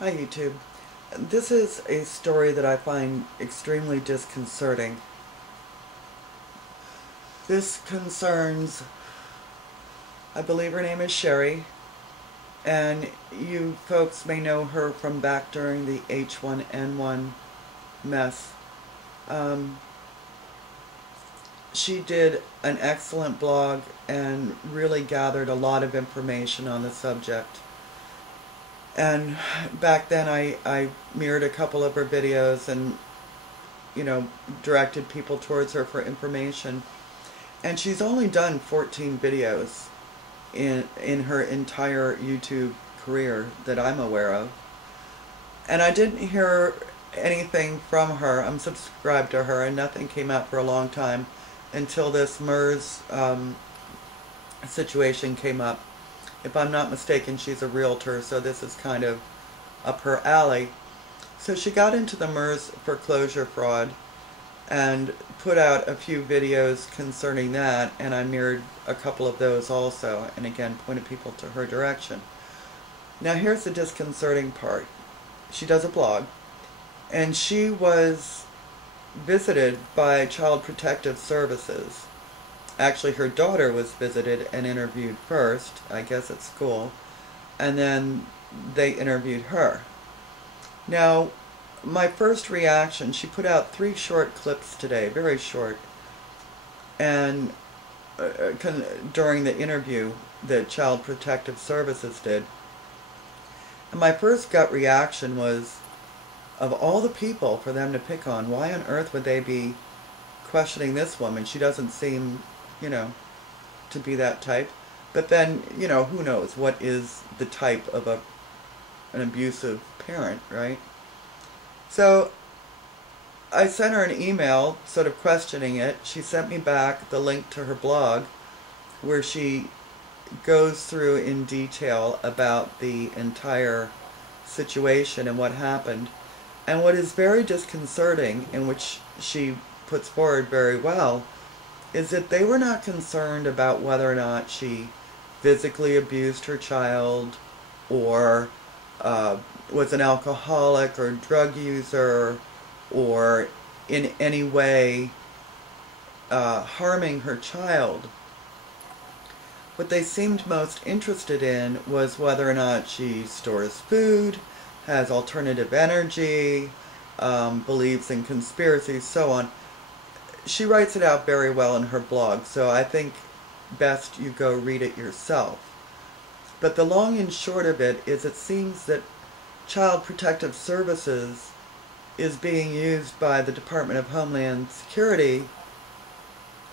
Hi YouTube. This is a story that I find extremely disconcerting. This concerns, I believe her name is Sherry, and you folks may know her from back during the H1N1 mess. Um, she did an excellent blog and really gathered a lot of information on the subject. And back then I mirrored a couple of her videos and, directed people towards her for information. And she's only done 14 videos in her entire YouTube career that I'm aware of. And I didn't hear anything from her. I'm subscribed to her, and nothing came out for a long time until this MERS situation came up. If I'm not mistaken, she's a realtor, so this is kind of up her alley. So she got into the MERS foreclosure fraud and put out a few videos concerning that, and I mirrored a couple of those also, and again pointed people to her direction. Now here's the disconcerting part. She does a blog, and she was visited by Child Protective Services. Actually, her daughter was visited and interviewed first, I guess at school, and then they interviewed her. Now, my first reaction, she put out 3 short clips today, very short, and during the interview that Child Protective Services did. And my first gut reaction was, of all the people for them to pick on, why on earth would they be questioning this woman? She doesn't seem, to be that type. But then, who knows what is the type of an abusive parent, right? So I sent her an email sort of questioning it. She sent me back the link to her blog where she goes through in detail about the entire situation and what happened. And what is very disconcerting, and which she puts forward very well, is that they were not concerned about whether or not she physically abused her child or was an alcoholic or drug user or in any way harming her child. What they seemed most interested in was whether or not she stores food, has alternative energy, believes in conspiracies, so on. She writes it out very well in her blog, so I think best you go read it yourself. But the long and short of it is it seems that Child Protective Services is being used by the Department of Homeland Security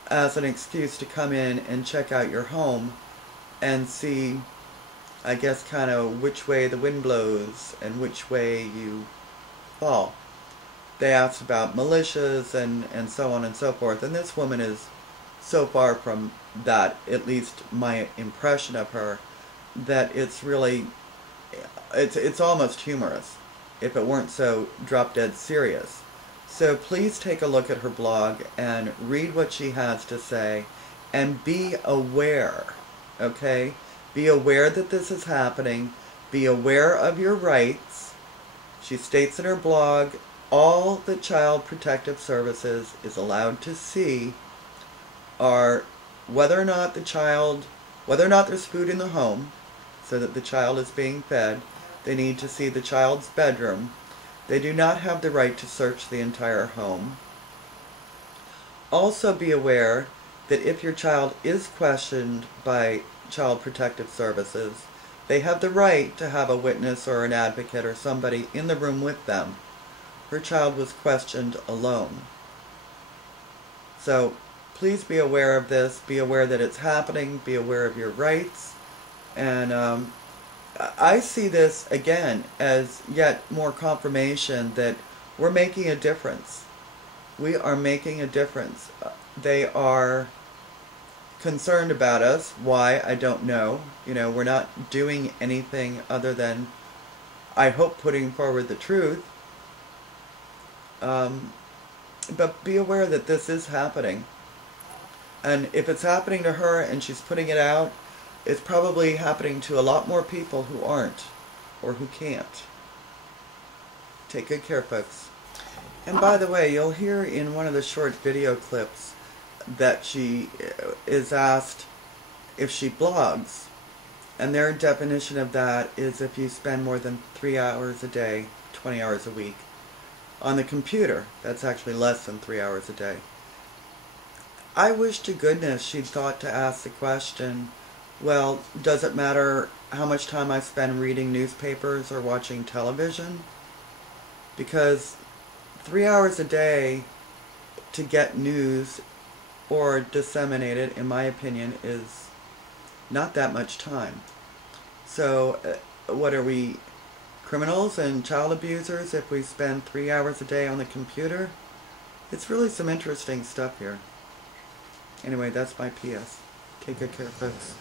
as an excuse to come in and check out your home and see, I guess, kind of which way the wind blows and which way you fall. They asked about militias and so on and so forth, and this woman is so far from that, at least my impression of her, that it's really, it's almost humorous if it weren't so drop dead serious. So please take a look at her blog and read what she has to say and be aware, okay? Be aware that this is happening. Be aware of your rights. She states in her blog, all that Child Protective Services is allowed to see are whether or not there's food in the home so that the child is being fed. They need to see the child's bedroom. They do not have the right to search the entire home. Also be aware that if your child is questioned by Child Protective Services, they have the right to have a witness or an advocate or somebody in the room with them. Her child was questioned alone. So please be aware of this. Be aware that it's happening. Be aware of your rights. And I see this, again, as yet more confirmation that we're making a difference. We are making a difference. They are concerned about us. Why? I don't know. We're not doing anything other than, I hope, putting forward the truth. But be aware that this is happening. And if it's happening to her and she's putting it out, it's probably happening to a lot more people who aren't or who can't. Take good care, folks. And by the way, you'll hear in one of the short video clips that she is asked if she blogs. And their definition of that is if you spend more than 3 hours a day, 20 hours a week, on the computer. That's actually less than 3 hours a day. I wish to goodness she'd thought to ask the question, well, does it matter how much time I spend reading newspapers or watching television? Because 3 hours a day to get news or disseminate it, in my opinion, is not that much time. So, what are we, criminals and child abusers if we spend 3 hours a day on the computer? It's really some interesting stuff here. Anyway, that's my PS. Take good care, folks.